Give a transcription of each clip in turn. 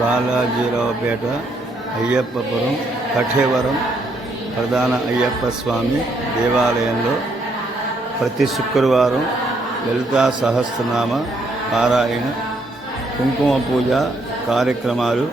బాలాజీరావుపేట అయ్యప్పపురం కఠేవరం ప్రధాన అయ్యప్ప స్వామి దేవాలయంలో ప్రతి శుక్రవారం లలితా సహస్రనామ పారాయణ కుంకుమ పూజ కార్యక్రమాలు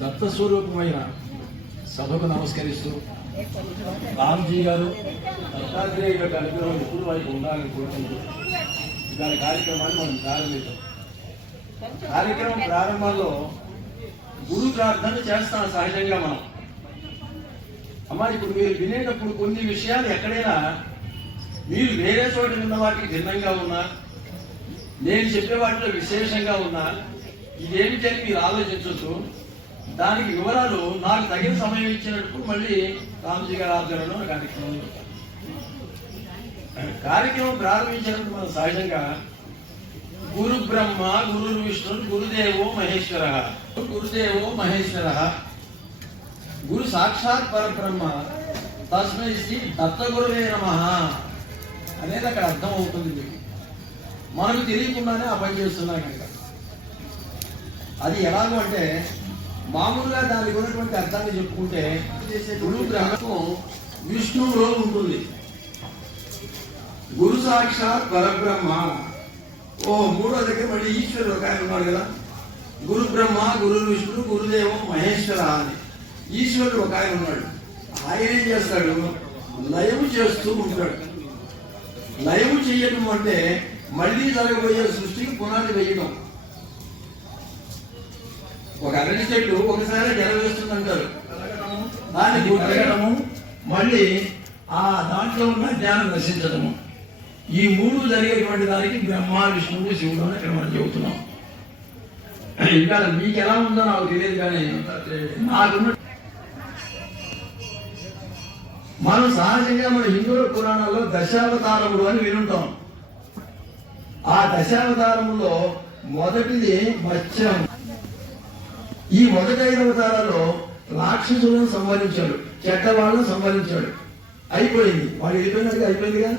దత్తస్వరూపమైన సభకు నమస్కరిస్తూ రామ్జీ గారు దత్తాత్రేయ యొక్క అనుగ్రహం ఎప్పుడు వారికి ఉండాలని కోరుకుంటూ దాని కార్యక్రమాన్ని మనం ప్రారంభిద్దాం. కార్యక్రమం ప్రారంభంలో గురు ప్రార్థన చేస్తాం సహజంగా మనం. అమ్మా, ఇప్పుడు మీరు వినేటప్పుడు కొన్ని విషయాలు ఎక్కడైనా మీరు వేరే చోట విన్న వాటికి భిన్నంగా ఉన్నా, నేను చెప్పే వాటిలో విశేషంగా ఉన్నా, ఇదేమిటని మీరు ఆలోచించవచ్చు. దానికి వివరాలు నాకు తగిన సమయం ఇచ్చినట్టు మళ్ళీ రామ్జీ గారి ఆధ్వర్యంలో కార్యక్రమం ప్రారంభించినప్పుడు మనం సహజంగా గురు బ్రహ్మ గురు విష్ణు గురుదేవో మహేశ్వర, గురుదేవో మహేశ్వర, గురు సాక్షాత్ పరబ్రహ్మ తస్మై శ్రీ దత్తగురువే నమః అనేది అక్కడ అర్థం అవుతుంది. మీకు మనకు తెలియకుండానే ఆ పని చేస్తున్నాం కనుక అది ఎలాగో అంటే మామూలుగా దానికి ఉన్నటువంటి అర్థాన్ని చెప్పుకుంటే గురు గ్రహం విష్ణువులో ఉంటుంది. గురు సాక్షాత్ పరబ్రహ్మ. మూడో దగ్గర మళ్ళీ ఈశ్వరుడు ఒక ఆయన ఉన్నాడు కదా, గురు బ్రహ్మ గురు విష్ణు గురుదేవం మహేశ్వర అని ఈశ్వరుడు ఒక ఆయన ఉన్నాడు. ఆయన ఏం చేస్తాడు? లయము చేస్తూ ఉంటాడు. లయము చెయ్యటం అంటే మళ్ళీ జరగబోయే సృష్టికి పునాది వేయడం. ఒక అరటి చెట్టు ఒకసారి జరగవేస్తుందంటారు, దాన్ని జరగడము, మళ్ళీ ఆ దాంట్లో ఉన్న జ్ఞానం నశించడము, ఈ మూడు జరిగేటువంటి దానికి బ్రహ్మ విష్ణువు శివుడు అని ఇక్కడ మనం చెబుతున్నాం. ఇంకా మీకు ఎలా ఉందో నాకు తెలియదు, కానీ నాకున్న మనం సహజంగా మన హిందువుల పురాణాల్లో దశావతారములు అని వినుంటాం. ఆ దశావతారములో మొదటిది మత్స్యం. ఈ మొదటి 5 అవతారాల్లో రాక్షసులను సంహరించాడు, చెడ్డవాళ్ళను సంహరించాడు. అయిపోయింది, వాడు వెళ్ళిపోయినట్టుగా అయిపోయిందిగా,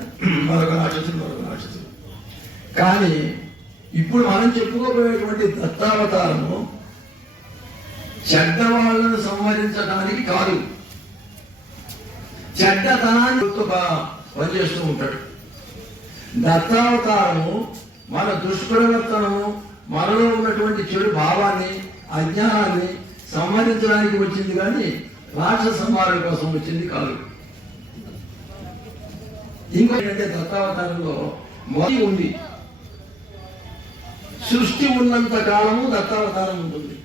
మరొక రాక్షసుడు. కానీ ఇప్పుడు మనం చెప్పుకోబోయేటువంటి దత్తావతారము చెడ్డవాళ్లను సంహరించడానికి కాదు, చెడ్డతనాన్ని పనిచేస్తూ ఉంటాడు. దత్తావతారము మన దుష్ప్రవర్తనము, మనలో ఉన్నటువంటి చెడు భావాన్ని అజ్ఞానాన్ని సంహరించడానికి వచ్చింది, కానీ రాక్షస సంహారం కోసం వచ్చింది కాదు. ఇంకొకటి దత్తావతారంలో మొదటి ఉంది. సృష్టి ఉన్నంత కాలము దత్తావతారం ఉంటుంది.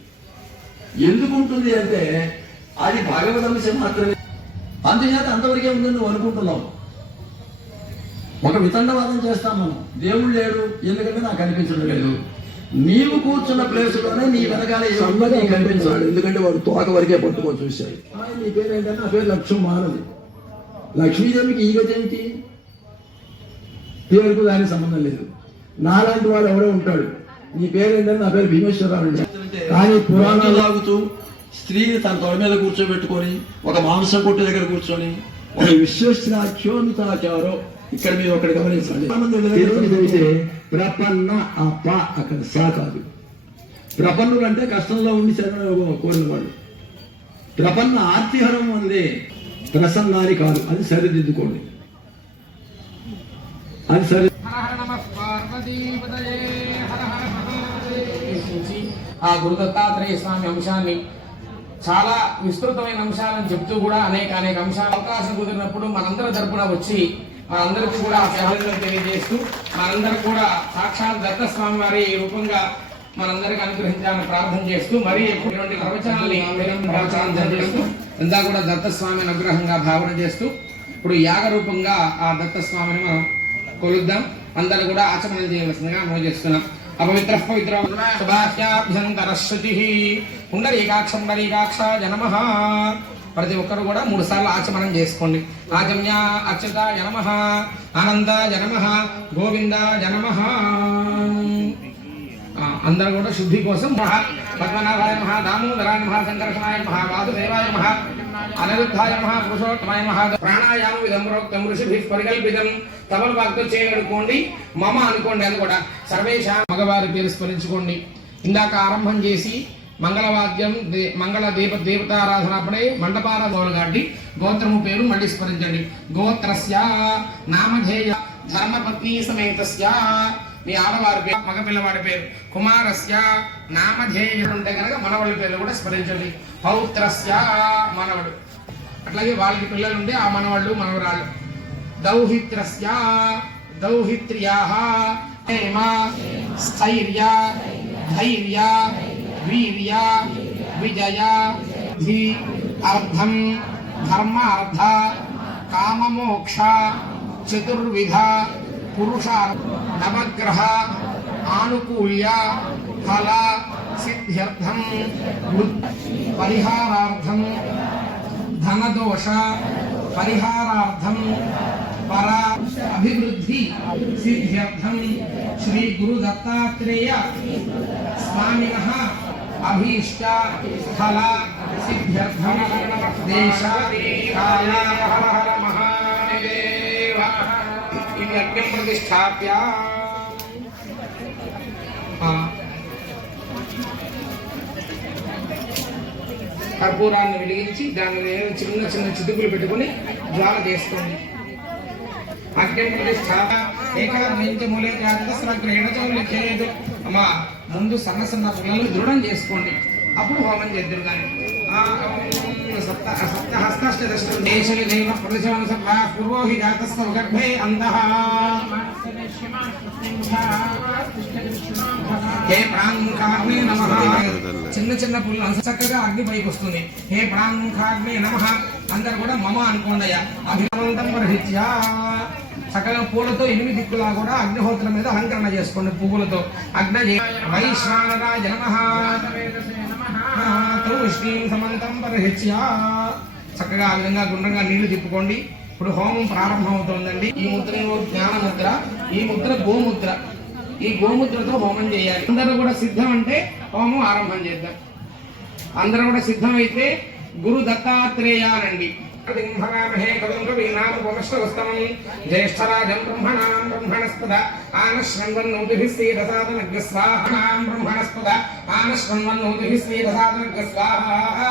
ఎందుకు ఉంటుంది అంటే అది భగవద్ అంశం మాత్రమే. అందుచేత అంతవరకే ఉందని నువ్వు అనుకుంటున్నావు. ఒక వితండవాదం చేస్తాం మనం, దేవుడు లేడు ఎందుకంటే నాకు అనిపించడం లేదు, నీవు కూర్చున్న ప్లేసులోనే నీ వెనకాల సమ్మగా కనిపించాడు. ఎందుకంటే వాడు తోక వరకే పట్టుకొని చూశాడు. నీ పేరు ఏంటంటే నా పేరు లక్ష్మమానవి. లక్ష్మీదేవికి ఈ గతి ఏంటి? పేరుకు దానికి సంబంధం లేదు. నాలాంటి వాడు ఎవడో ఉంటాడు. నీ పేరు ఏంటంటే నా పేరు భీమేశ్వరరావు అండి. కానీ పురాణాలు లాగుతూ స్త్రీని తన తొడ మీద కూర్చోబెట్టుకొని ఒక మాంసం కొట్టు దగ్గర కూర్చొని ఒక విశ్వస్యాఖ్యోమితాచారో ఇక్కడ మీరు ఒకటి గమనించండి. అయితే ప్రపన్న ఆ ప అక్కడ సా కాదు. ప్రపన్నులు అంటే కష్టంలో ఉండి శరణ కోరిన వాళ్ళు. ప్రపన్న ఆర్తిహరం అందే ప్రసన్నాని కాదు. అది సరిదిద్దుకోండి. అది సరి ఆ గురు దత్తాత్రేయ స్వామి అంశాన్ని చాలా విస్తృతమైన అంశాలను చెప్తూ కూడా అనేక అంశాలు అవకాశం కుదిరినప్పుడు మనందరి తరపున వచ్చి మనందరికీ కూడా సేవలను తెలియజేస్తూ మనందరూ కూడా సాక్షాత్ దత్తస్వామి వారి రూపంగా మనందరికీ అనుగ్రహించాలని ప్రార్థన చేస్తూ మరి ఎటువంటి ప్రవచనాన్ని చేస్తూ ఇందా కూడా దత్తస్వామి అనుగ్రహంగా భావన చేస్తూ ఇప్పుడు యాగ రూపంగా ఆ దత్తస్వామిని మనం కొలుద్దాం. అందరూ కూడా ఆచమనం చేయవలసిందిగా మనం చేస్తున్నాం. అపవిత్ర పవిత్ర సుభాష్యాభ్యంతర శృతి పుండరీకాక్ష నమః. ప్రతి ఒక్కరు కూడా 3 సార్లు ఆచమనం చేసుకోండి. ఆచమ్య అచ్యుతాయ నమః, ఆనందాయ నమః, గోవిందాయ నమః. అందరూ కూడా శుద్ధి కోసం పద్మనాభాయ నమః, దామోదరాయ నమః, సంకర్షణాయ నమః, వాసుదేవాయ నమః, అనిరుద్ధాయ నమః, పురుషోత్తమాయ నమః. ప్రాణాయామ విధం ప్రోక్తం ఋషిభిః పరికల్పితం. తమలపాకుతో చేయగలుగుకోండి. మమ అనుకోండి. అది కూడా సర్వేషా మగవారి పేరు స్మరించుకోండి. ఇందాక ఆరంభం చేసి మంగళవాద్యం మంగళ దేవతారాధన అప్పుడే మండపాల గోలగాడి గోత్రము పేరు మళ్ళీ స్మరించండి. గోత్రస్య నామధేయ ధర్మపత్ని సమేతస్య. మీ ఆడవారి పేరు మగపిల్లవాడి పేరు. కుమారస్య నామధేయ ఉంటే కనుక మనవాళ్ళ పేర్లు కూడా స్మరించండి. పౌత్రస్య మనవడు. అట్లాగే వాళ్ళకి పిల్లలు ఉంటే ఆ మనవాళ్ళు మనవరాళ్ళు. దౌహిత్రస్య దౌహిత్ర్యాః హేమ స్థైర్య ధైర్య వీర్య విజయ ధి అర్థం ధర్మార్థ కామమోక్ష చతుర్విధ పురుషార్థ నవగ్రహ ఆనుకూల్య ఫల సిద్ధ్యర్థం పరిహారార్థం ధనదోష పరిహారార్థం పర అభివృద్ధి సిద్ధ్యర్థం శ్రీ గురు దత్తాత్రేయ స్వామినః అభీష్ట ఫల సిద్ధ్యర్థం దేశ కాల హర మహాదేవ ఇవి అగ్ని ప్రతిష్టాప్య కర్పూరాన్ని వెలిగించి దాని మీద చిన్న చిన్న చితుకులు పెట్టుకుని జ్వాల చేసుకోండి. అగ్ని ప్రతిష్టాప ఏకాగ్రహించమూలే జాతకస్రగ్రహణచౌలిఖేదు. అమ్మా ముందు సన్న సన్న పుల్లలు దృఢం చేసుకోండి. అప్పుడు హోమం చేద్దరు కానీ సప్తహస్తాష్టదష్టం దేశని దైవ ప్రతిశోన సభా పూర్వోహి జాతస్వ గర్భే అంధః. హే ప్రాంకాగ్నే నమః. చిన్న చిన్న పుల్లలు చక్కగా అగ్ని పైకి వస్తుంది. హే ప్రాంకాగ్నే నమః. అందరు కూడా మమ అనుకోండియా. అభివంతం పరిహిత్య. చక్కగా పూలతో 8 దిక్కులా కూడా అగ్నిహోత్రం మీద అలంకరణ చేసుకోండి. పువ్వులతో అగ్ని వైశ్వానరాయ నమః. తౌష్ణీం సమంతం పరిహిత్య. చక్కగా ఆ విధంగా గుండ్రంగా నీళ్లు తిప్పుకోండి. ఇప్పుడు హోమం ప్రారంభం అవుతోందండి. ఈ ముద్ర జ్ఞాన ముద్ర, ఈ ముద్ర గోముద్ర. ఈ గోముద్రతో హోమం చేయాలి. అందరూ కూడా సిద్ధం అంటే హోమం ఆరంభం చేద్దాం. అందరూ కూడా సిద్ధం అయితే గురు దత్తాత్రేయానండి. దింభరామహే కవిం కవీనాముపమశ్రవస్తమం జ్యేష్ఠరాజం బ్రహ్మణాం బ్రహ్మణస్పద ఆనశ్రవన్నోతిభిः శ్రీరసాదనగ్ర స్వాహాం బ్రహ్మణస్పద ఆనశ్రవన్నోతిభిः శ్రీరసాదనగ్ర స్వాహా.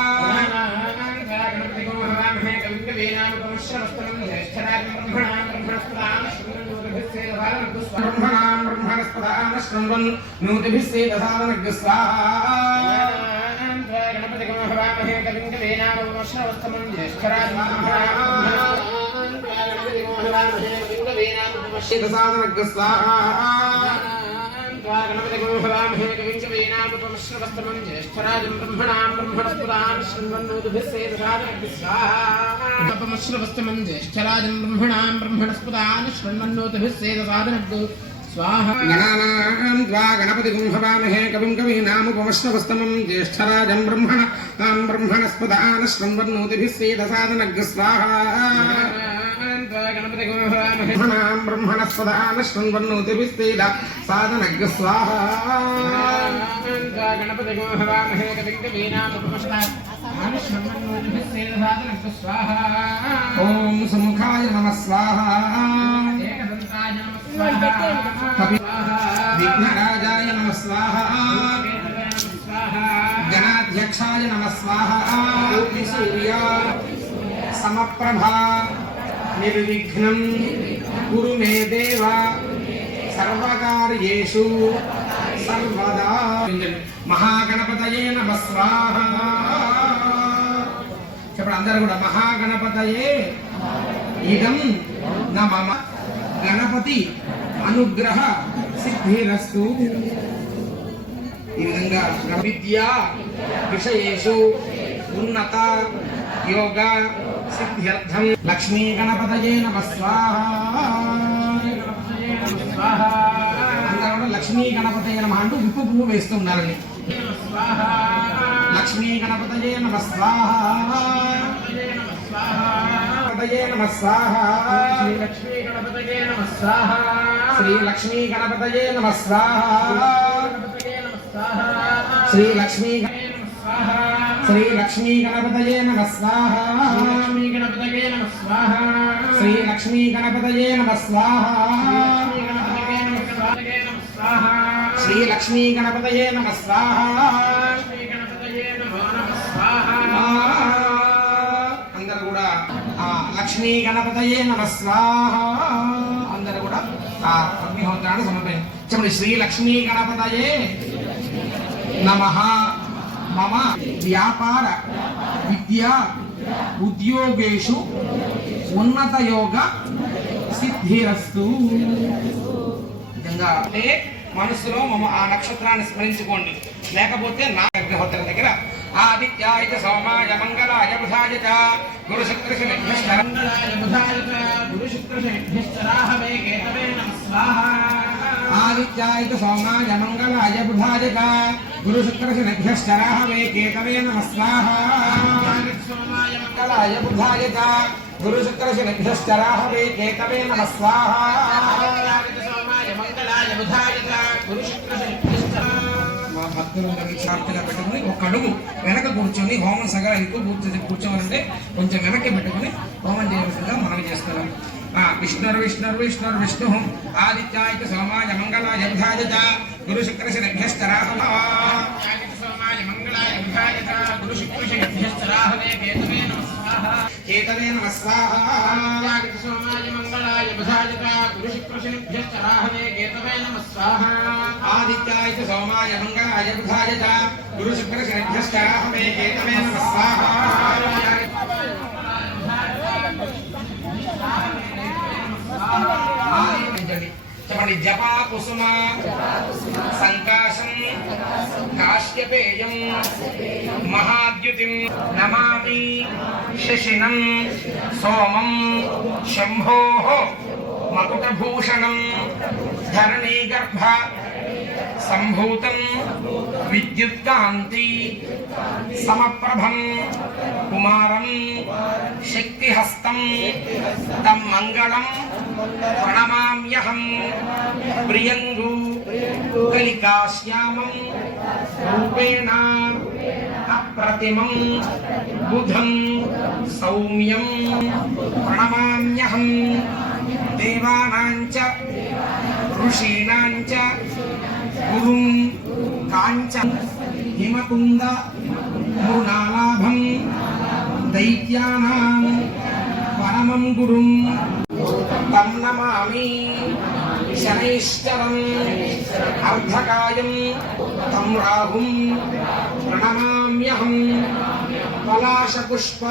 గణపతిగోహరామహే కవిం కవీనాముపమశ్రవస్తమం జ్యేష్ఠరాజం బ్రహ్మణాం బ్రహ్మణస్పద ఆనశ్రవన్నోతిభిः శ్రీరసాదనగ్ర స్వాహా. బ్రహ్మణాం బ్రహ్మణస్పద ఆనశ్రవన్నోతిభిः శ్రీరసాదనగ్ర స్వాహా. గణపతిగోహరామహే కవిం కవీనాముపమశ్రవస్తమం జ్యేష్ఠరాజం సాధనగ్ర స్వాహా. గణపతిగోహరామహే కవిం కవీనాముపమశ్రవస్తమం జ్యేష్ఠరాజం బ్రహ్మణాం బ్రహ్మణస్పద ఆనశ్రవన్నోతిభిः శ్రీరసాదనగ్ర స్వాహా. ఉపమశ్రవస్తమం జ్యేష్ఠరాజం బ్రహ్మణాం బ్రహ్మణస్పద ఆనశ్రవన్నోతిభిः శ్రీరసాదనగ్ర स्वाहा गणानां त्वा गणपतिं हवामहे कविं कवीनामुपमश्रवस्तमं ज्येष्ठराजं ब्रह्मणस्पदान शृण्वन्नोतिभिः सेदसादनग् स्वाहा गणपतिं हवामहे ब्रह्मणस्पदान शृण्वन्नोतिभिः सेदसादनग् स्वाहा गणपतिं हवामहे कविं कवीनामुपमश्रवस्तमं शृण्वन्नोतिभिः सेदसादनग् स्वाहा ॐ सुमुखाय नमः स्वाहा एकदन्ताय नमः विघ्नराजाय नमः स्वाहा गणाध्यक्षाय नमः स्वाहा सूर्या समप्रभा निर्विघ्नं कुरु मे देव सर्वकार्येषु सर्वदा महागणपतये नमः स्वाहा చెప్పండి అందరూ కూడా మహాగణపతయే ఇదం నమః గణపతి అనుగ్రహ సిద్ధిరస్తు ఈ విధంగా విద్యా విషయేషు ఉన్నత యోగ సిద్ధ్యర్థం లక్ష్మీ గణపతయే నమః స్వాహా అందరూ లక్ష్మీ గణపతయే నమః అంటూ విప్పు పువ్వు వేస్తూ ఉండాలని లక్ష్మీ గణపతయే నమః స్వాహా నమః స్వాహా శ్రీ లక్ష్మీ గణపతయే నమః స్వాహా శ్రీ లక్ష్మీ గణపతయే నమః స్వాహా శ్రీ లక్ష్మీ శ్రీ లక్ష్మీ గణపతయే నమః స్వాహా శ్రీ గణపతయే నమః స్వాహా శ్రీ లక్ష్మీ గణపతయే నమః స్వాహా శ్రీ లక్ష్మీ గణపతయే నమః స్వాహా అందరూ కూడా లక్ష్మీ గణపతయే నమః స్వాహా అందరూ కూడా అగ్నిహోత్రాన్ని సమర్పించండి. శ్రీ లక్ష్మీ గణపతయే నమః మమ వ్యాపార విద్యా ఉద్యోగేషు ఉన్నత యోగ సిద్ధిరస్తు. అంటే మనసులో మమ ఆ నక్షత్రాన్ని స్మరించుకోండి, లేకపోతే నా అగ్నిహోత్రం దగ్గర ఆదిత్యాయ సోమాయ మంగళాయ బుధాయ చ గురు శుక్ర శనిభ్యశ్చరాయ బుధాయ చ గురు శుక్ర శనిభ్యశ్చరాహవే కేతవే నమః స్వాహా ఆదిత్యాయ సోమాయ మంగళాయ బుధాయ చ గురు శుక్ర శనిభ్యశ్చరాహవే కేతవే నమః స్వాహా సోమాయ మంగళాయ బుధాయ చ గురు శుక్ర శనిభ్యశ్చరాహవే కేతవే నమః స్వాహా సోమాయ మంగళాయ బుధాయ చ గురు శుక్ర భక్తులందరినీ శాంతిగా పెట్టుకుని ఒక అడుగు వెనక కూర్చొని హోమం సగం ఎక్కువ కూర్చోవాలంటే కొంచెం వెనక్కి పెట్టుకుని హోమం చేయవలసిందిగా మనవి చేస్తున్నాం. విష్ణు ఆదిత్యాయ సోమాయ మంగళాయ బుధాయ చ గురు శుక్ర శనిభ్యశ్చరాహవే మంగళాయ బుధాయ చ గురు శుక్ర శనిభ్యశ్చరాహవే కేతవే నమః స్వాహా కేతవే నమః స్వాహా సోమాయ మంగళాయ బుధాయ చ గురు శుక్ర శనిభ్యశ్చరాహవే కేతవే నమః స్వాహా ఆదిత్యాయ సోమాయ మంగళాయ బుధాయ చ గురు శుక్ర శనిభ్యశ్చరాహవే కేతవే నమః స్వాహా చెప్పండి. జపా కుసుమ సంకాశం కాశ్యపేయం మహాద్యుతిం నమామి శశినం సోమం శంభో మకుటభూషణం ధరణీగర్భ సంభూతం విద్యుత్కాంతి సమప్రభం కుమారం శక్తిహస్తం తం మంగళం ప్రణమామ్యహం ప్రియంగు కలికాశ్యామం రూపేణ అప్రతిమం బుధం సౌమ్యం ప్రణమామ్యహం దేవానాంచ ఋషీణాంచ గురుం కాంచ హిమకుంద మృణాలాభం దైత్యానాం పరమం గురుం తం నమామి శనైశ్చరం అర్ధకాయం తం రాహుం ప్రణమామ్యహం పలాశపుష్ప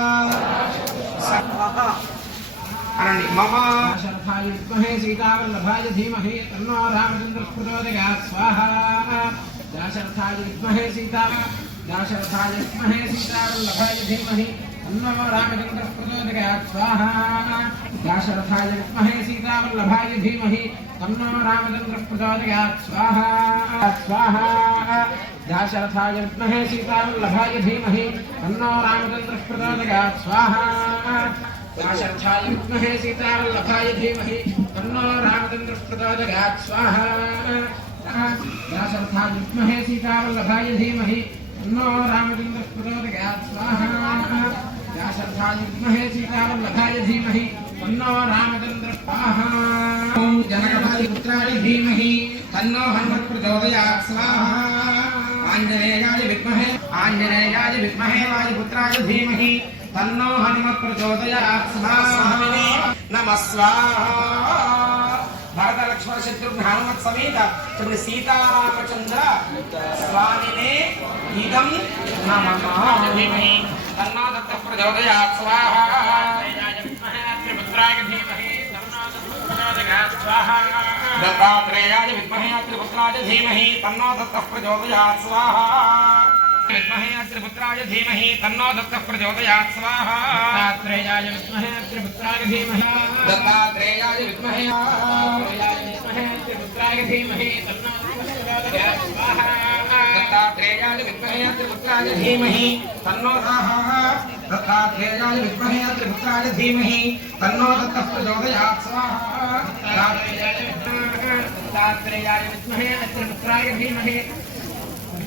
అనండి. మమ శరథాయ విద్మహే సీతావల్లభాయ ధీమహి తన్నో రామచంద్రః ప్రచోదయాత్ స్వాహా దాశరథాయ విద్మహే దాశరథాయ విద్మహే సీతావల్లభాయ ధీమహి తన్నో రామచంద్రః ప్రచోదయాత్ స్వాహా దాశరథాయ విద్మహే సీతావల్లభాయ ధీమహి तन्नो रामचन्द्रः प्रचोदयात् स्वाहा स्वाहा दाशरथाय विद्महे सीतावल्लभाय धीमहि तन्नो रामचन्द्रः प्रचोदयात् स्वाहा दाशरथाय विद्महे सीतावल्लभाय धीमहि तन्नो रामचन्द्रः प्रचोदयात् स्वाहा दाशरथाय विद्महे सीतावल्लभाय धीमहि तन्नो रामचन्द्रः प्रचोदयात् स्वाहा दाशरथाय विद्महे सीतावल्लभाय धीमहि तन्नो रामचन्द्रः स्वाहा ॐ जनकभाय पुत्राय धीमहि तन्नो हनुमत् प्रचोदयात् स्वाहा आञ्जनेयाय विद्महे वायुपुत्राय धीमहि तन्नो हनुमत् प्रचोदयात् स्वाहा नमः स्वाहा भरत लक्ष्मण शत्रुघ्न हनुमत समेत श्री सीतारामचंद्र स्वामिने इदं नमः धीमहि तन्नो दत्तः प्रचोदयात् स्वाहा त्रिपुत्राय धीमहि तन्नो दत्तः प्रचोदयात् स्वाहा दत्तात्रेयाय विद्महे त्रिपुत्राय धीमहि तन्नो दत्तः प्रचोदयात् स्वाहा विद्महे त्रिपुत्राय धीमहि तन्नो दत्तः प्रचोदयात् स्वाहा दत्तात्रेयाय विद्महे त्रिपुत्राय धीमहि दत्तात्रेयाय विद्महे त्रिपुत्राय धीमहि तन्नो प्रचोदयात् स्वाहा दत्तात्रेयाय विद्महे त्रिपुत्राय धीमहि तन्नो दत्तात्रेयाय विद्महे त्रिपुत्राय धीमहि तन्नो दत्तः प्रचोदयात् स्वाहा दत्तात्रेयाय विद्महे त्रिपुत्राय धीमहि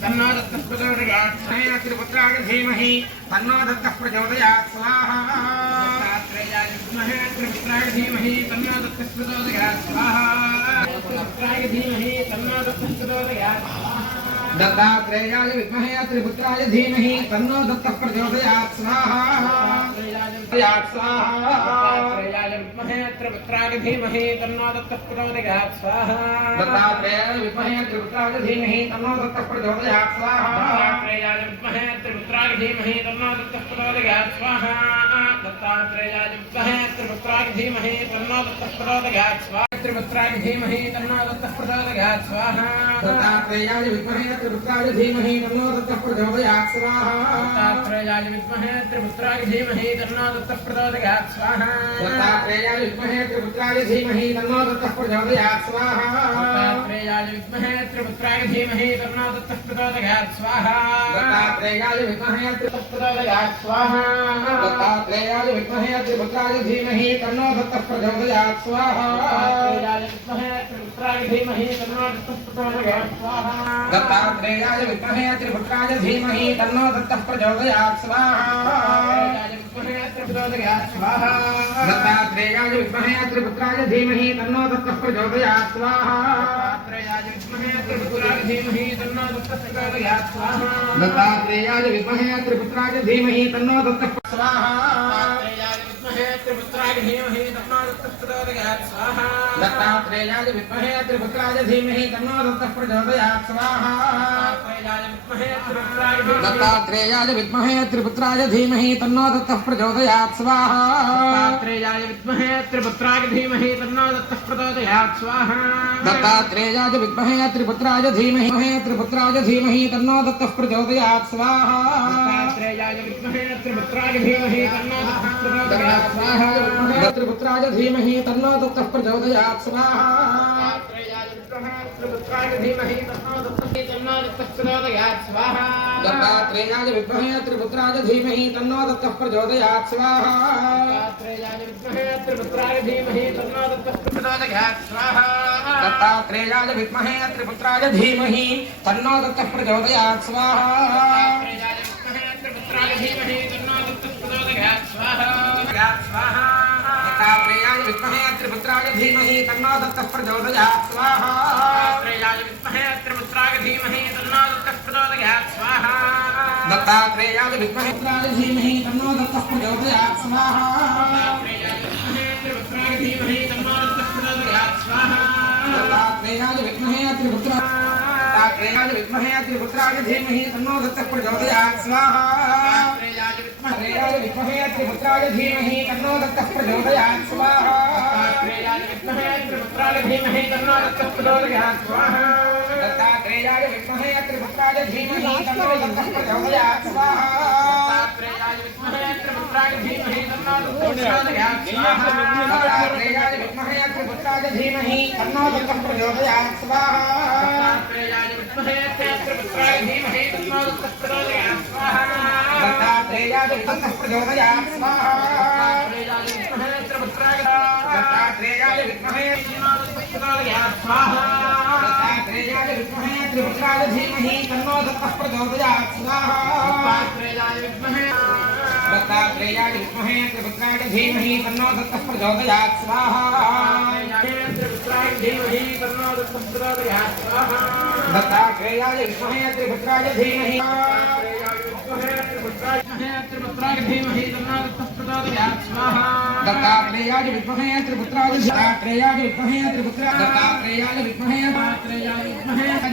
तन्नो दत्तः प्रचोदयात् त्रिपुत्राय धीमहि तन्नो दत्तः प्रचोदयात् स्वाहा दत्तात्रेयाय विद्महे त्रिपुत्राय धीमहि तन्नो दत्तः प्रचोदयात् स्वाहा त्रिपुत्राय धीमहि तन्नो दत्तः प्रचोदयात् दत्तात्रेयाय विद्महे त्रिपुत्राय धीमहि तन्नो दत्तः प्रचोदयात् स्वाहा दत्तात्रेयाय विद्महे त्रिपुत्राय धीमहि तन्नो दत्तः प्रचोदयात् स्वाहा दत्तात्रेयाय विद्महे त्रिपुत्राय धीमहि तन्नो दत्तः प्रचोदयात् स्वाहा दत्तात्रेयाय विद्महे त्रिपुत्राय धीमहि तन्नो दत्तः प्रचोदयात् स्वाहा दत्तात्रेयाय विद्महे त्रिपुत्राय धीमहि तन्नो दत्तः प्रचोदयात् स्वाहा त्रिपुत्राय धीमहि तन्नो दत्तः प्रचोदयात् स्वाहा दत्तात्रेयाय विद्महे त्रिपुत्राय धीमहि तन्नो दत्तः प्रचोदयात् स्वाहा दत्तात्रेयाय विद्महे त्रिपुत्राय धीमहि तन्नो दत्तः प्रचोदयात् स्वाहा दत्तात्रेयाय विद्महे त्रिपुत्राय धीमहि तन्नो दत्तः प्रचोदयात् स्वाहा दत्तात्रेयाय विद्महे त्रिपुत्राय धीमहि तन्नो दत्तः प्रचोदयात् स्वाहा दत्तात्रेयाय विद्महे त्रिपुत्राय स्वाहा दत्तात्रेयाय विद्महे त्रिपुत्राय धीमहि तन्नो दत्तः प्रचोदयात् स्वाहा दत्तात्रेयाय विद्महे त्रिपुत्राय धीमहि तन्नो दत्तः प्रचोदयात् स्वाहा दत्तात्रेयाय विद्महे त्रिपुत्राय धीमहि तन्नो दत्तः प्रचोदयात् स्वाहा दत्तात्रेयाय विद्महे त्रिपुत्राय धीमहि तन्नो दत्तः स्वाहा त्रिपुत्राय धीमहि तन्नो दत्तः प्रचोदयात् स्वाहा दत्तात्रेयाय विद्महे त्रिपुत्राय धीमहि तन्नो दत्तः प्रचोदयात् स्वाहा दत्तात्रेयाय विद्महे त्रिपुत्राय धीमहि तन्नो दत्तः प्रचोदयात् स्वाहा दत्तात्रेयाय विद्महे त्रिपुत्राय धीमहि तन्नो दत्तः प्रचोदयात् स्वाहा दत्तात्रेयाय विद्महे त्रिपुत्राय धीमहि त्रिपुत्राय धीमहि तन्नो दत्तः प्रचोदयात् स्वाहा दत्तात्रेयाय विद्महे त्रिपुत्राय धीमहि तन्नो दत्तः प्रचोदयात् स्वाहा त्रिपुत्राय धीमहि तन्नो दत्तः प्रचोदयात् स्वाहा त्रिपुत्राय धीमहि तन्नो दत्तः प्रचोदयात् स्वाहा दत्तात्रेयाय विद्महे त्रिपुत्राय धीमहि तन्नो दत्तः प्रचोदयात् स्वाहा दत्तात्रेयाय विद्महे त्रिपुत्राय धीमहि तन्नो दत्तः प्रचोदयात् स्वाहा दत्तात्रेयाय विद्महे त्रिपुत्राय धीमहि तन्नो दत्तः प्रचोदयात् स्वाहा त्रिपुत्राय धीमहि तन्नो दत्तः प्रचोदयात् स्वाहा दत्तात्रेयाय विद्महे त्रिपुत्राय धीमहि तन्नो दत्तः प्रचोदयात् स्वाहा दत्तात्रेयाय विद्महे त्रिपुत्राय धीमहि तन्नो दत्तः प्रचोदयात् स्वाहा दत्तात्रेयाय विद्महे त्रिपुत्राय धीमहि तन्नो दत्तः प्रचोदयात् स्वाहा त्रिपुत्राय धीमहि तन्नो दत्तः प्रचोदयात् स्वाहा दत्तात्रेयाय विद्महे त्रिपुत्राय धीमहि तन्नो दत्तः प्रचोदयात् स्वाहा दत्तात्रेयाय विद्महे त्रिपुत्राय धीमहि तन्नो दत्तः प्रचोदयात् स्वाहा दत्तात्रेयाय विद्महे त्रिपुत्राय धीमहि तन्नो दत्तः प्रचोदयात् स्वाहा दत्तात्रेयाय विद्महे त्रिपुत्राय धीमहि तन्नो दत्तः प्रचोदयात् स्वाहा दत्तात्रेयाय विद्महे त्रिपुत्राय धीमहि तन्नो प्रचोदयात् स्वाहा दत्तात्रेयाय विद्महे त्रिपुत्राय धीमहि तन्नो दत्तः प्रचोदयात् स्वाहा दत्तात्रेयाय विद्महे त्रिपुत्राय धीमहि तन्नो दत्तः प्रचोदयात् स्वाहा दत्तात्रेयाय विद्महे प्रचोदयात् स्वाहा दत्तात्रेयाय विद्महे प्रचोदयात् स्वाहा दत्तात्रेयाय विद्महे त्रिपुत्राय धीमहि तन्नो दत्तः प्रचोदयात् स्वाहा दत्तात्रेयाय विद्महे त्रिपुत्राय धीमहि तन्नो दत्तः प्रचोदयात् स्वाहा त्रिपुत्राय धीमहि तन्नो दत्तः प्रचोदयात् स्वाहा दत्तात्रेयाय विद्महे त्रिपुत्राय धीमहि त्रिपुत्राय धीमहि तन्नो दत्तः प्रचोदयात् स्वाहा दत्तात्रेयाय विद्महे त्रिपुत्राय दत्तात्रेयाय विद्महे त्रिपुत्राय दत्तात्रेयाय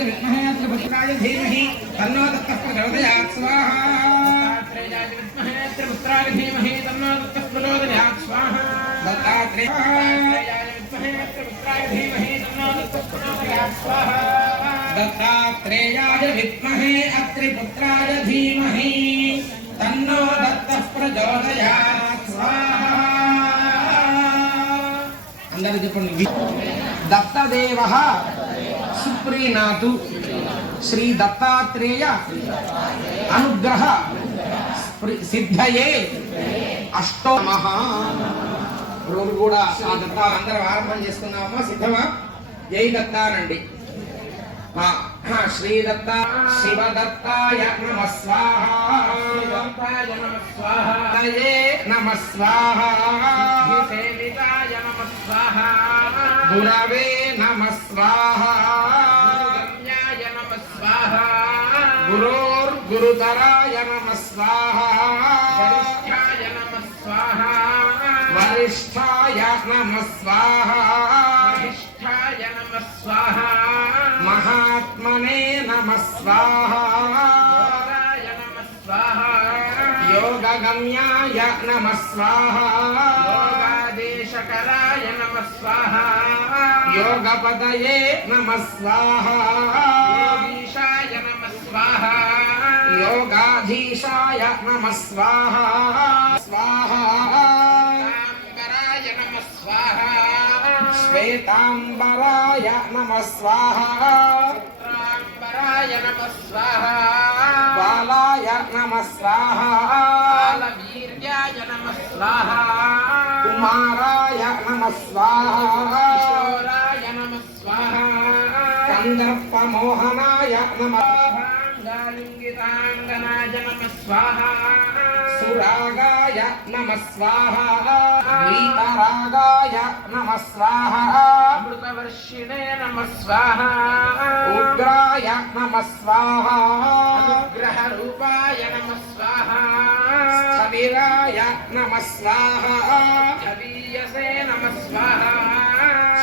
विद्महे त्रिपुत्राय धीमहि तन्नो दत्तः प्रचोदयात् स्वाहा दत्तात्रेयाय विद्महे त्रिपुत्राय धीमहि तन्नो दत्तः प्रचोदयात् स्वाहा दत्तात्रेयाय विद्महे त्रिपुत्राय धीमहि तन्नो दत्तः प्रचोदयात् स्वाहा दत्तात्रेयाय विद्महे अत्रिपुत्राय धीमहि तन्नो दत्तः प्रचोदयात् स्वाहा అందరూ చెప్పండి దత్తదేవః సుప్రీనాతు శ్రీ దత్తాత్రేయ అనుగ్రహ సిద్ధయే అష్టో నమః రోజు కూడా ఆ దత్తా అందరం ఆరంభం చేసుకున్నామా సిద్ధమా జై దత్తానండి శ్రీ దత్త శివ దత్తాయ నమః స్వాహా నమః స్వాహా సేవితాయ నమః స్వాహా గురవే నమః స్వాహా గమ్యాయ నమః స్వాహా గురోర్గురుతరాయ నమః స్వాహా వరిష్ఠాయ నమః స్వాహా వరిష్ఠాయ నమః స్వాహా వరిష్ఠాయ నమః స్వాహా మహాత్మనే నమః స్వాహా నమః స్వాహా యోగగమ్యాయ నమః స్వాహా యోగాదేశకరాయ నమః స్వాహా యోగపదయే నమః స్వాహా యోగీశాయ నమః స్వాహా యోగాధీశాయ నమః స్వాహా స్వాహా నమః స్వాహా శ్వేతాంబరాయ నమః స్వాహా శ్వేతాంబరాయ నమః స్వాహా బాలాయ నమః స్వాహా బాలవీర్యాయ నమః స్వాహా కుమారాయ నమః స్వాహా కిశోరాయ నమః స్వాహా కందర్పమోహనాయ నమః గాలింగితాంగనాయ నమః స్వాహా సురాగాయ నమః స్వాహా వీతరాగాయ నమః స్వాహా అమృతవర్షిణే నమః స్వాహా ఉగ్రాయ నమః స్వాహా అనుగ్రహ రూపాయ నమః స్వాహా స్థవిరాయ నమః స్వాహా స్థవీయసే నమః స్వాహా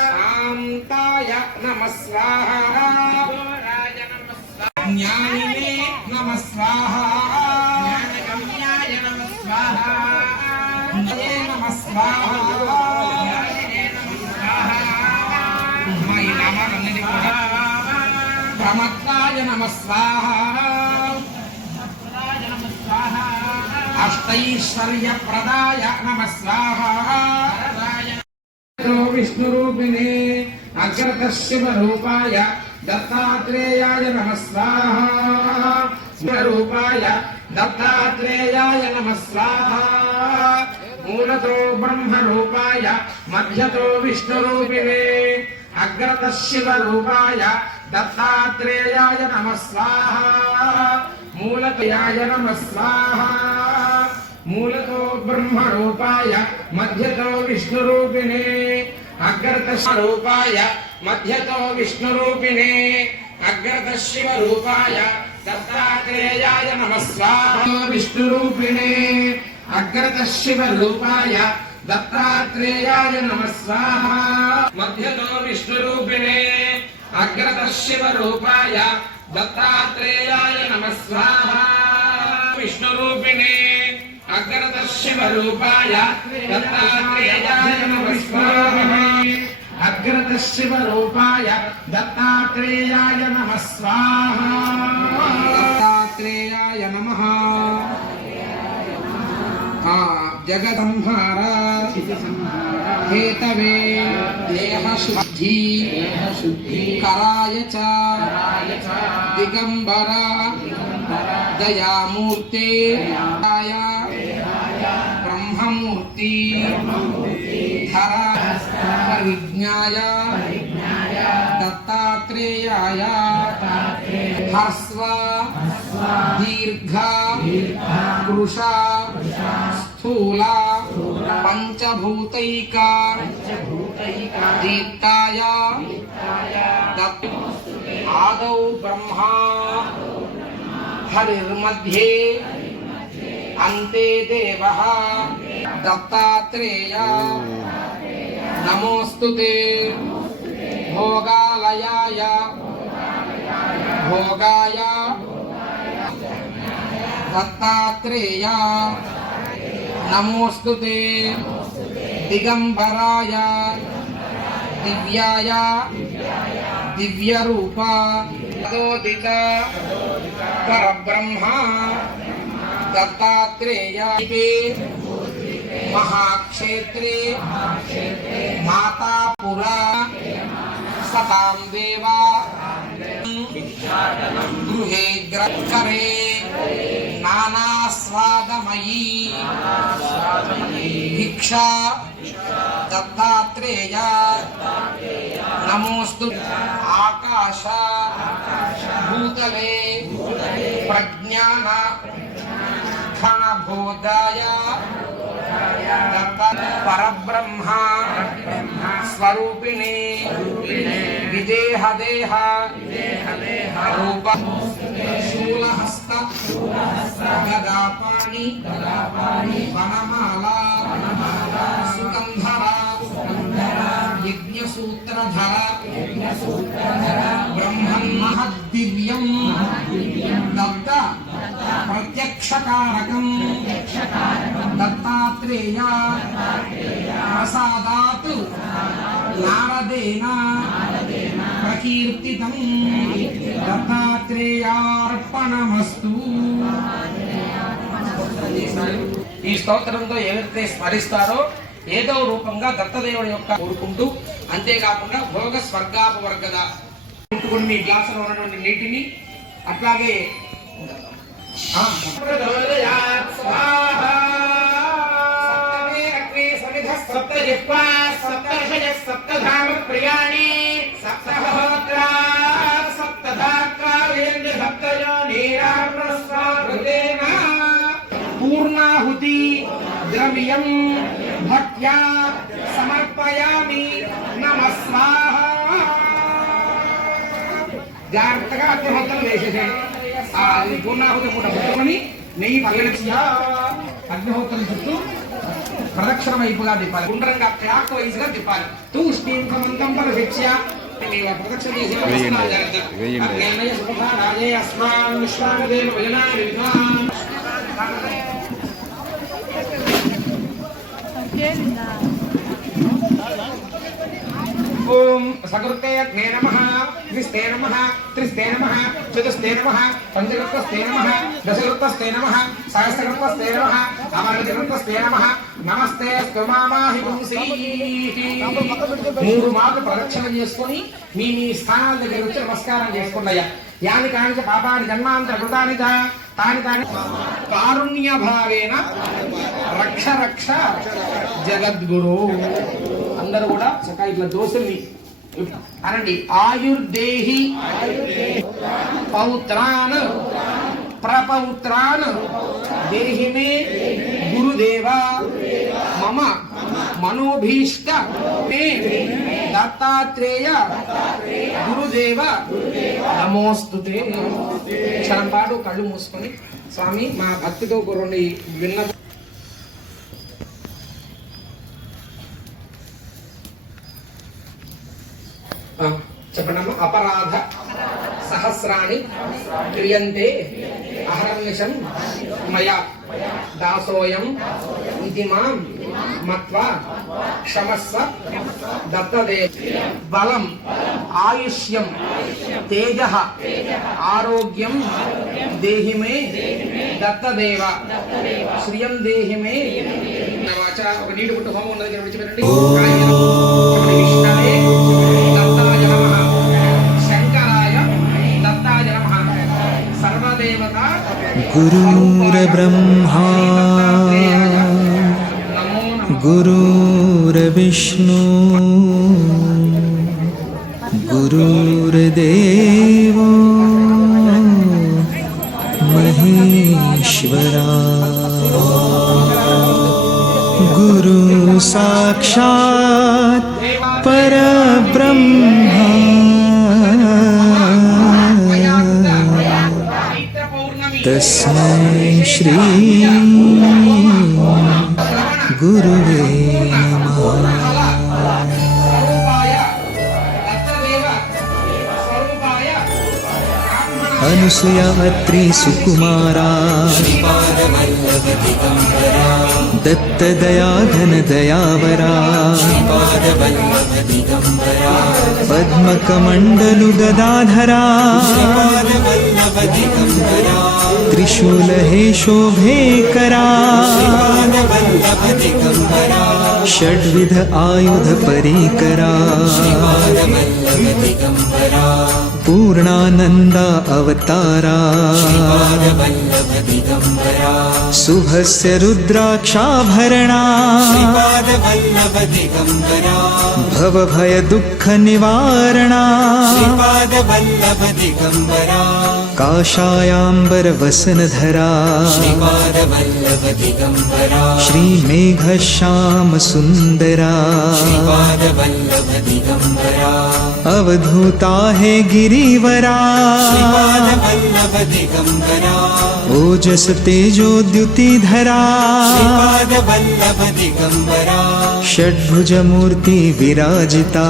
శాంతాయ నమః స్వాహా ఘోరాయ నమః స్వాహా జ్ఞానినే నమః స్వాహా జ్ఞానగమ్యాయ నమః స్వాహా నమః స్వాహా నమః స్వాహా ఈ నామాలన్నిటి కూడా ప్రమత్తాయ నమః స్వాహా అష్టైశ్వర్యప్రదాయ నమః స్వాహా విష్ణురూపిణే అగ్రత శివరూపాయ దత్తాత్రేయాయ నమః స్వాహా శివరూపాయ దత్తాత్రేయాయ నమః స్వాహా మూలతో బ్రహ్మరూపాయ మధ్యతో విష్ణురూపిణే అగ్రత శివరూపాయ దత్తాత్రేయాయ నమః స్వాహా మూలతయాయ నమః స్వాహా మూలతో బ్రహ్మరూపాయ మధ్యతో విష్ణురూపిణే అగ్రత రూపాయ మధ్యతో విష్ణురూపిణే అగ్రత శివరూపాయ దత్తాత్రేయాయ నమః స్వాహా విష్ణురూపిణే అగ్రత శివరూపాయ దత్తాత్రేయాయ నమః స్వాహా మధ్యతో విష్ణురూపిణే అగ్రత శివరూపాయ దత్తాత్రేయాయ నమః స్వాహా విష్ణురూపిణే అగ్రత శివరూపాయ దత్తాత్రేయాయ నమః స్వాహా అగ్రత శివరూపాయ దత్తాత్రేయాయ నమః స్వాహా దత్తాత్రేయాయ నమః జగదంహార హేతవే దేహ శుద్ధి కరాయ చ దిగంబర దయామూర్తే బ్రహ్మమూర్తి ధర విజ్ఞాయ దత్తాత్రేయాయ హర్స్వ దీర్ఘ కృష స్థూల పంచభూతైక దీప్తాయ ఆదౌ బ్రహ్మా హరిర్मध्ये अन्ते देवः दत्तात्रेय नमोस्तुते भोगालयाय भोगाय दत्तात्रेय नमोस्तुते दिगंबराय दिव्याय दिव्यरूप तदोदित परब्रह्मा दत्तात्रेय महाक्षेत्रे मातापुरा सतां देवा गृहे ग्रहकरे नानास्वादमयी भिक्षा दत्तात्रेय नमोस्तु आकाश भूतले प्रज्ञान घनबोधाय परब्रह्म स्वरूपिणे विदेह देह रूप शूलहस्त गदापाणि वनमाला सुगंधर यज्ञसूत्रधर ब्रह्मन् महद्दिव्यं दत्त प्रत्यक्षकारकं दत्तात्रेय प्रसादात् नारदेन प्रकीर्तितं दत्तात्रेयार्पणमस्तु। ఈ స్తోత్రంతో ఎవరైతే స్మరిస్తారో ఏదో రూపంగా దత్తదేవుడి యొక్క కోరుకుంటూ, అంతేకాకుండా భోగ స్వర్గాపవర్గద కుంటుకుని మీ గ్లాసులో ఉన్నటువంటి నీటిని అట్లాగే పూర్ణాహుతి ద్రవ్యం భక్త్యా సమర్పయామి నమః స్వాహా. జాగ్రత్తగా అగ్నిహోత్రం వేసేసేయండి. పూర్ణాహుతి పూట పెట్టుకొని నెయ్యి పగలించి అగ్నిహోత్రం చుట్టూ ప్రదక్షిణ వైపుగా తిప్పాలి. గుండ్రంగా క్లాక్ వైజ్ గా తిప్పాలి. తూష్ణీం సమంతం పరిశిక్ష ప్రదక్షిణ చేసే రాజే అస్మాన్ విశ్వాదేవ భజనా విధాన్. ఓం సకృతే అగ్నే నమః, ద్విస్తే నమః, త్రిస్తే నమః, చతుస్తే నమః, పంచకృతస్తే నమః, దశకృతస్తే నమః, సహస్రకృతస్తే నమః, అమరకృతస్తే నమః. నమస్తే స్తుమామాహి పుంసీ. 3 మార్లు ప్రదక్షిణ చేసుకొని మీ మీ స్థానాల దగ్గర వచ్చి నమస్కారం చేసుకున్నాయా. యాని కాని పాపాని జన్మాంతర కృతాని తాని తాని కారుణ్య భావేన రక్ష రక్ష జగద్గురు. అందరూ కూడా చక్కగా ఇట్లా దోసుల్ని అనండి. ఆయుర్దేహి పౌత్రాన్ ప్రపౌత్రాన్ దేహిమే గురుదేవ మమ మనోభీష్ట మే దత్తాత్రేయ గురుదేవ నమోస్తుతే. క్షణం పాటు కళ్ళు మూసుకొని స్వామి మా భక్తితో కూరండి విన్న చెప్పండమ్మా. అపరాధ సహస్రాణి క్రియంతే అహర్నిశం మయా దాసోయం इमां मत्वा क्षमस्व दत्तदेव बलम आयुष्यम तेजः आरोग्यम देहि मे दत्तदेव श्रियं देहि मे नवाच ఒక నీటి గుట్ట హోమం ఉన్నది ఇక్కడ విడిచిపెట్టండి విష్ణవే దత్తాయ నమః శంకరాయ దత్తాయ నమః సర్వదేవత गुरुर्ब्रह्मा गुरुर्विष्णु गुरुर्देवो महेश्वरा गुरु साक्षात् परब्रह्मा तस्मै श्री गुरुवे नमः। अनुसुया अत्रि सुकुमारा दत्तदया घनदयावरा पद्मकमण्डलु गदाधरा त्रिशूलहे शोभेकरा षड्विध आयुध परिकरा पूर्णानन्दा अवतारा शुभस्य रुद्राक्षाभरणा भवभय दुःख निवारणा काषायाम्बर वसनधरा श्रीमेघश्याम सुन्दरा अवधूता है गिरिवरा ओजस तेजो द्युतिधरा षड्भुज मूर्ति विराजिता